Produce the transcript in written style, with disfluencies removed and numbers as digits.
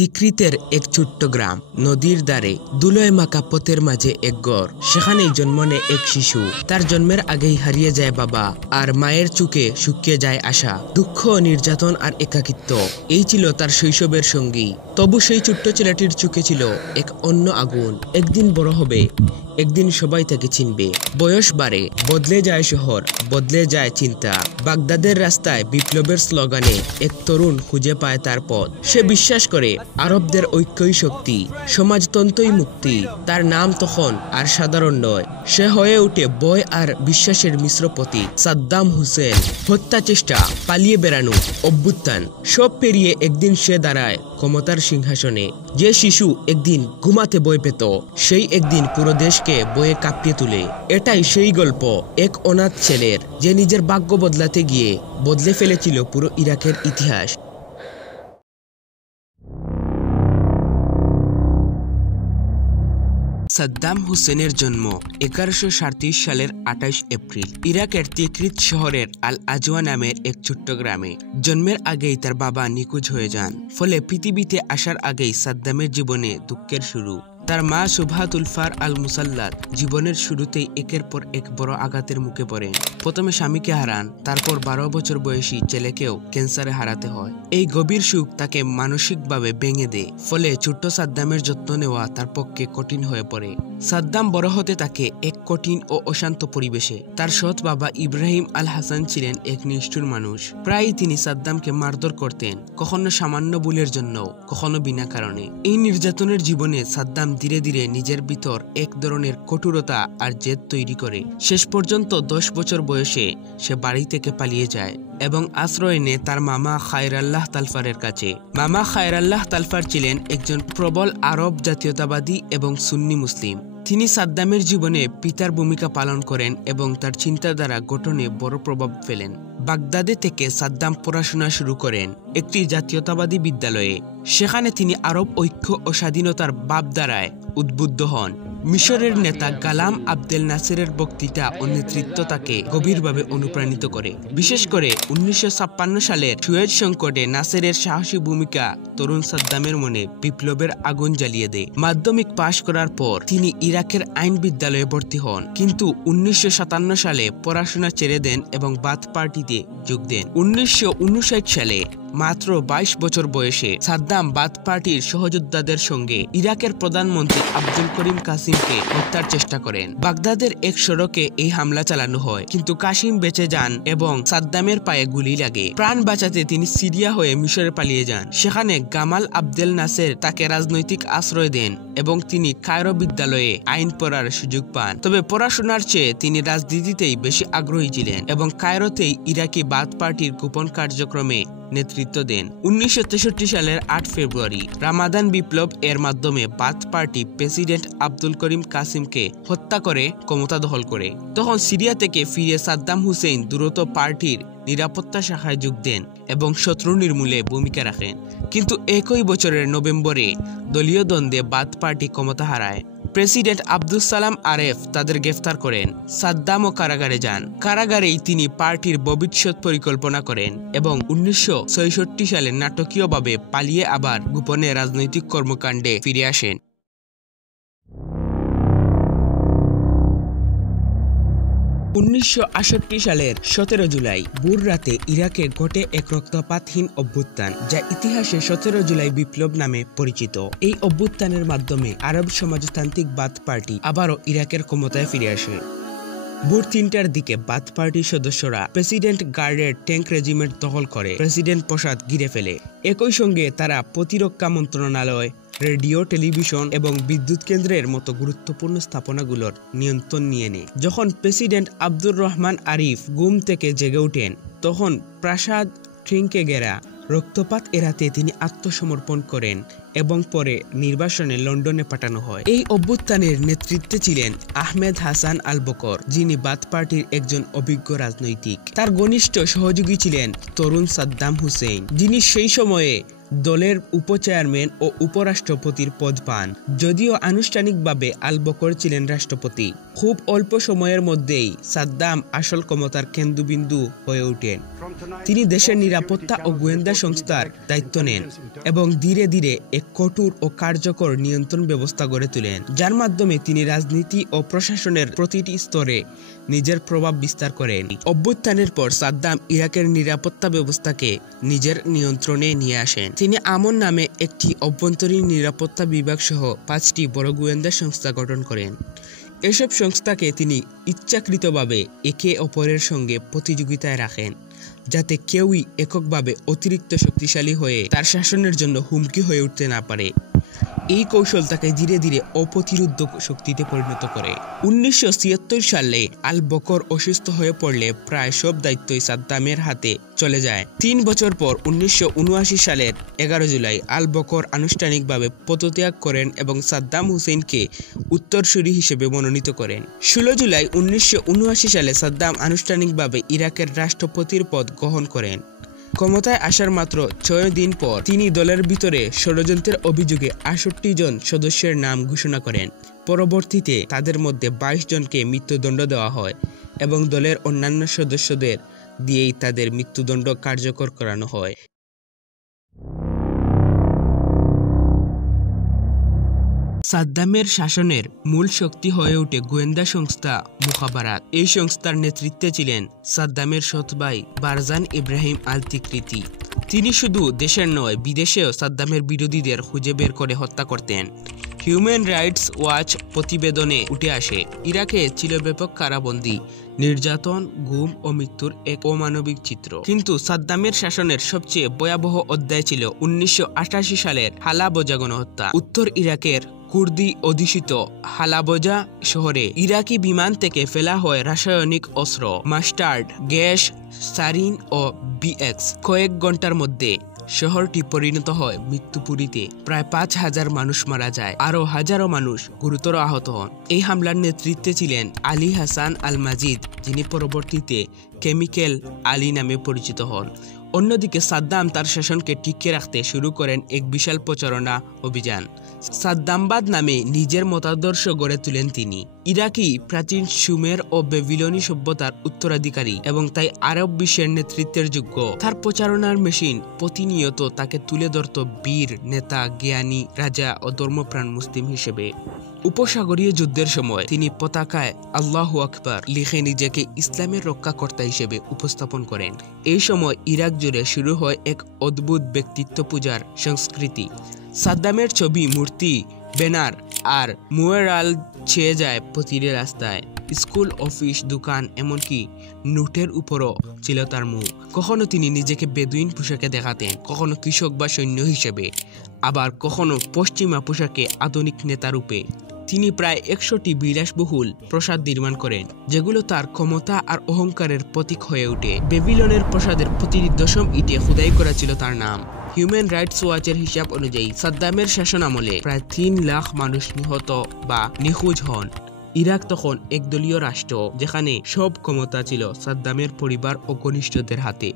তিকরিতের এক ছোট্ট গ্রাম, নদীর ধারে দুলয় মাখা পথের মাঝে এক ঘর। সেখানেই জন্ম নেয় এক শিশু। তার জন্মের আগেই হারিয়ে যায় বাবা, আর মায়ের চোখে শুকিয়ে যায় আশা। দুঃখ, নির্যাতন আর একাকিত্ব, এই ছিল তার শৈশবের সঙ্গী। তবু সেই ছোট্ট ছেলেটির চোখে ছিল এক অন্য আগুন। একদিন বড় হবে, একদিন সবাই তাকে চিনবে। বয়স বাড়ে, বদলে যায় শহর, বদলে যায় চিন্তা। বাগদাদের রাস্তায় বিপ্লবের স্লোগানে এক তরুণ খুঁজে পায় তার পথ। সে বিশ্বাস করে আরবদের ঐক্যই শক্তি, সমাজতন্ত্রই মুক্তি। তার নাম তখন আর সাধারণ নয়, সে হয়ে ওঠে ভয় আর বিশ্বাসের মিশ্র প্রতীক। সাদ্দাম হোসেন। হত্যা চেষ্টা, পালিয়ে বেড়ানো, অভ্যুত্থান, সব পেরিয়ে একদিন সে দাঁড়ায় ক্ষমতার সিংহাসনে। যে শিশু একদিন ঘুমাতে ভয় পেত, সেই একদিন পুরো দেশকে বয়ে কাঁপিয়ে তুলে। এটাই সেই গল্প, এক অনাথ ছেলের, যে নিজের ভাগ্য বদলাতে গিয়ে বদলে ফেলেছিল পুরো ইরাকের ইতিহাস। সাদ্দাম হোসেনের জন্ম 1137 সালের 28 এপ্রিল ইরাকের তিকরিত শহরের আল আজওয়া নামের এক ছোট্ট গ্রামে। জন্মের আগেই তার বাবা নিখোঁজ হয়ে যান, ফলে পৃথিবীতে আসার আগেই সাদ্দামের জীবনে দুঃখের শুরু। তার মা সুবহাতুল ফার আল মুসাল্লাত জীবনের শুরুতেই একের পর এক বড় আঘাতের মুখে পড়েন। প্রথমে স্বামীকে হারান, তারপর 12 বছর বয়সী ছেলেকেও ক্যান্সারে হারাতে হয়। এই গভীর সুখ তাকে মানসিকভাবে ভেঙে দেয়, ফলে ছোট্ট সাদ্দামের যত্ন নেওয়া তার পক্ষে কঠিন হয়ে পড়ে। সাদ্দাম বড় হতে থাকে এক কঠিন ও অশান্ত পরিবেশে। তার সৎ বাবা ইব্রাহিম আল হাসান ছিলেন এক নিষ্ঠুর মানুষ। প্রায়ই তিনি সাদ্দামকে মারধর করতেন, কখনো সামান্য ভুলের জন্য, কখনো বিনা কারণে। এই নির্যাতনের জীবনে সাদ্দাম ধীরে ধীরে নিজের ভিতর এক ধরনের কঠোরতা আর জেদ তৈরি করে। শেষ পর্যন্ত 10 বছর বয়সে সে বাড়ি থেকে পালিয়ে যায় এবং আশ্রয় নেয় তার মামা খায়রাল্লাহ তালফারের কাছে। মামা খায়রাল্লাহ তালফার ছিলেন একজন প্রবল আরব জাতীয়তাবাদী এবং সুন্নি মুসলিম। তিনি সাদ্দামের জীবনে পিতার ভূমিকা পালন করেন এবং তার চিন্তাধারা গঠনে বড় প্রভাব ফেলেন। বাগদাদে থেকে সাদ্দাম পড়াশোনা শুরু করেন একটি জাতীয়তাবাদী বিদ্যালয়ে। সেখানে তিনি আরব ঐক্য ও স্বাধীনতার ভাবধারায় উদ্বুদ্ধ হন। মিশরের নেতা গালাম আবদেল নাসেরের বক্তৃতা ও নেতৃত্ব তাকে গভীরভাবে অনুপ্রাণিত করে। বিশেষ করে 1956 সালের সুয়েজ সংকটে নাসেরের সাহসী ভূমিকা তরুণ সাদ্দামের মনে বিপ্লবের আগুন জ্বালিয়ে দেয়। মাধ্যমিক পাশ করার পর তিনি ইরাকের আইন বিদ্যালয়ে ভর্তি হন, কিন্তু 1957 সালে পড়াশোনা ছেড়ে দেন এবং বাথ পার্টিতে যোগ দেন। 1959 সালে মাত্র 22 বছর বয়সে সাদ্দাম বাথ পার্টির সহযোদ্ধাদের সঙ্গে ইরাকের প্রধানমন্ত্রী আব্দুল করিম কাসিমকে হত্যার চেষ্টা করেন। বাগদাদের এক সড়কে এই হামলা চালানো হয়, কিন্তু কাসিম বেঁচে যান এবং সাদ্দামের পায়ে গুলি লাগে। প্রাণ বাঁচাতে তিনি সিরিয়া হয়ে মিশরে পালিয়ে যান। সেখানে গামাল আবদেল নাসের তাকে রাজনৈতিক আশ্রয় দেন এবং তিনি কায়রো বিদ্যালয়ে আইন পড়ার সুযোগ পান। তবে পড়াশোনার চেয়ে তিনি রাজনীতিতেই বেশি আগ্রহী ছিলেন এবং কায়রোতেই ইরাকি বাথ পার্টির গোপন কার্যক্রমে নেতৃত্ব দেন। 1963 সালের 8 ফেব্রুয়ারি রামাদান বিপ্লব এর মাধ্যমে bath party president Abdul Karim কাসিমকে হত্যা করে ক্ষমতা দখল করে। তখন সিরিয়া থেকে ফিরে সাদ্দাম হুসেন দ্রুত পার্টির নিরাপত্তা শাখায় যোগ দেন এবং শত্রু নির্মূলে ভূমিকা রাখেন। কিন্তু একই বছরের নভেম্বরে দলীয় দ্বন্দ্বে বাথ পার্টি ক্ষমতা হারায়। প্রেসিডেন্ট আব্দুস সালাম আরেফ তাদের গ্রেফতার করেন। সাদ্দামও কারাগারে যান। কারাগারেই তিনি পার্টির ভবিষ্যৎ পরিকল্পনা করেন এবং 1966 সালে নাটকীয়ভাবে পালিয়ে আবার গোপনে রাজনৈতিক কর্মকাণ্ডে ফিরে আসেন। 1968 সালের 17 জুলাই ভোর রাতে ইরাকে ঘটে এক রক্তপাতহীন অভ্যুত্থান, যা ইতিহাসে 17 জুলাই বিপ্লব নামে পরিচিত। এই অভ্যুত্থানের মাধ্যমে আরব সমাজতান্ত্রিক বাথ পার্টি আবারও ইরাকের ক্ষমতায় ফিরে আসে। ভোর 3টার দিকে বাথ পার্টির সদস্যরা প্রেসিডেন্ট গার্ডের ট্যাঙ্ক রেজিমেন্ট দখল করে প্রেসিডেন্ট প্রাসাদ ঘিরে ফেলে। একই সঙ্গে তারা প্রতিরক্ষা মন্ত্রণালয়, রেডিও, টেলিভিশন এবং বিদ্যুৎ কেন্দ্রের মতো গুরুত্বপূর্ণ স্থাপনাগুলোর নিয়ন্ত্রণ নিয়ে নেয়। যখন প্রেসিডেন্ট আব্দুর রহমান আরিফ ঘুম থেকে জেগে ওঠেন, তখন প্রাসাদ ট্যাঙ্কে ঘেরা। রক্তপাত এড়াতে তিনি আত্মসমর্পণ করেন এবং পরে নির্বাসনে লন্ডনে পাঠানো হয়। এই অভ্যুত্থানের নেতৃত্বে ছিলেন আহমেদ হাসান আল বকর, যিনি বাথ পার্টির একজন অভিজ্ঞ রাজনৈতিক। তার ঘনিষ্ঠ সহযোগী ছিলেন তরুণ সাদ্দাম হুসেন, যিনি সেই সময়ে দলের উপচেয়ারম্যান ও উপরাষ্ট্রপতির পদ পান। যদিও আনুষ্ঠানিকভাবে আল বকর ছিলেন রাষ্ট্রপতি, খুব অল্প সময়ের মধ্যেই সাদ্দাম আসল ক্ষমতার কেন্দ্রবিন্দু হয়ে ওঠেন। তিনি দেশের নিরাপত্তা ও গোয়েন্দা সংস্থার দায়িত্ব নেন এবং ধীরে ধীরে এক কঠোর ও কার্যকর নিয়ন্ত্রণ ব্যবস্থা গড়ে তোলেন, যার মাধ্যমে তিনি রাজনীতি ও প্রশাসনের প্রতিটি স্তরে নিজের প্রভাব বিস্তার করেন। অভ্যুত্থানের পর সাদ্দাম ইরাকের নিরাপত্তা ব্যবস্থাকে নিজের নিয়ন্ত্রণে নিয়ে আসেন। তিনি আমন নামে একটি অভ্যন্তরীণ নিরাপত্তা বিভাগ সহ 5টি বড় গোয়েন্দা সংস্থা গঠন করেন। এসব সংস্থাকে তিনি ইচ্ছাকৃতভাবে একে অপরের সঙ্গে প্রতিযোগিতায় রাখেন, যাতে কেউই এককভাবে অতিরিক্ত শক্তিশালী হয়ে তার শাসনের জন্য হুমকি হয়ে উঠতে না পারে। এই কৌশল তাকে ধীরে ধীরে অপ্রতিরোধ্য শক্তিতে পরিণত করে। 1976 সালে আল বকর অসুস্থ হয়ে পড়লে প্রায় সব দায়িত্বই সাদ্দামের হাতে চলে যায়। 3 বছর পর 1979 সালের 11 জুলাই আল বকর আনুষ্ঠানিকভাবে পদত্যাগ করেন এবং সাদ্দাম হুসেনকে উত্তরসূরি হিসেবে মনোনীত করেন। 16 জুলাই 1979 সালে সাদ্দাম আনুষ্ঠানিকভাবে ইরাকের রাষ্ট্রপতির পদ গ্রহণ করেন। ক্ষমতায় আসার মাত্র 6 দিন পর তিনি দলের ভিতরে ষড়যন্ত্রের অভিযোগে 68 জন সদস্যের নাম ঘোষণা করেন। পরবর্তীতে তাদের মধ্যে 22 জনকে মৃত্যুদণ্ড দেওয়া হয় এবং দলের অন্যান্য সদস্যদের দিয়েই তাদের মৃত্যুদণ্ড কার্যকর করানো হয়। সাদ্দামের শাসনের মূল শক্তি হয়ে ওঠে গোয়েন্দা সংস্থা মুখাবারাত। এই সংস্থার নেতৃত্বে ছিলেন সাদ্দামের সৎ ভাই বারজান ইব্রাহিম আল তিকরিতি। তিনি শুধু দেশের নয়, বিদেশেও সাদ্দামের বিরোধীদের খুঁজে বের করে হত্যা করতেন। হিউম্যান রাইটস ওয়াচ প্রতিবেদনে উঠে আসে, ইরাকে ছিল ব্যাপক কারাবন্দী, নির্যাতন, গুম ও মৃত্যুর এক অমানবিক চিত্র। কিন্তু সাদ্দামের শাসনের সবচেয়ে ভয়াবহ অধ্যায় ছিল 1988 সালের হালাবোজা গণহত্যা। উত্তর ইরাকের কুর্দি অধ্যুষিত হালাবোজা শহরে ইরাকি বিমান থেকে ফেলা হয় রাসায়নিক অস্ত্র, মাস্টার্ড গ্যাস, সারিন ও বিএক্স। কয়েক ঘন্টার মধ্যে শহরটি পরিণত হয় মৃত্যুপুরীতে। প্রায় 5000 মানুষ মারা যায়, আরো হাজারো মানুষ গুরুতর আহত হন। এই হামলার নেতৃত্বে ছিলেন আলী হাসান আল মাজিদ, যিনি পরবর্তীতে কেমিক্যাল আলী নামে পরিচিত হন। অন্যদিকে সাদ্দাম তার শাসনকে টিকিয়ে রাখতে শুরু করেন এক বিশাল প্রচারণা অভিযান। সাদ্দামবাদ নামে নিজের মতাদর্শ গড়ে তুলেন তিনি। ইরাকি প্রাচীন সুমের ও বেবিলনি সভ্যতার উত্তরাধিকারী এবং তাই আরব বিশ্বের নেতৃত্বের যোগ্য। তার প্রচারণার মেশিন প্রতিনিয়ত তাকে তুলে ধরত বীর নেতা, জ্ঞানী, রাজা ও ধর্মপ্রাণ মুসলিম হিসেবে। উপসাগরীয় যুদ্ধের সময় তিনি পতাকায় আল্লাহু আকবার লিখে নিজেকে ইসলামের রক্ষাকর্তা হিসেবে উপস্থাপন করেন। এই সময় ইরাক জুড়ে শুরু হয় এক অদ্ভুত ব্যক্তিত্ব পূজার সংস্কৃতি। সাদ্দামের ছবি, মূর্তি, ব্যানার আর মুরাল ছেয়ে যায় প্রতিটি রাস্তায়। স্কুল, অফিস, দোকান, এমনকি নোটের উপরও ছিল তার মুখ। কখনো তিনি নিজেকে বেদুইন পোশাকে দেখাতেন, কখনো কৃষক বা সৈন্য হিসেবে, আবার কখনো পশ্চিমা পোশাকে আধুনিক নেতা রূপে। তিনি প্রায় 100টি বিলাসবহুল প্রাসাদ নির্মাণ করেন, যেগুলো তার ক্ষমতা আর অহংকারের প্রতীক হয়ে ওঠে। বেবিলনের প্রাসাদের প্রতিটি দশম ইটে খোদাই করা ছিল তার নাম। হিউম্যান রাইটস ওয়াচের হিসাব অনুযায়ী সাদ্দামের শাসন আমলে প্রায় 3 লাখ মানুষ নিহত বা নিখোঁজ হন। ইরাক তখন একদলীয় রাষ্ট্র, যেখানে সব ক্ষমতা ছিল সাদ্দামের পরিবার ও ঘনিষ্ঠদের হাতে।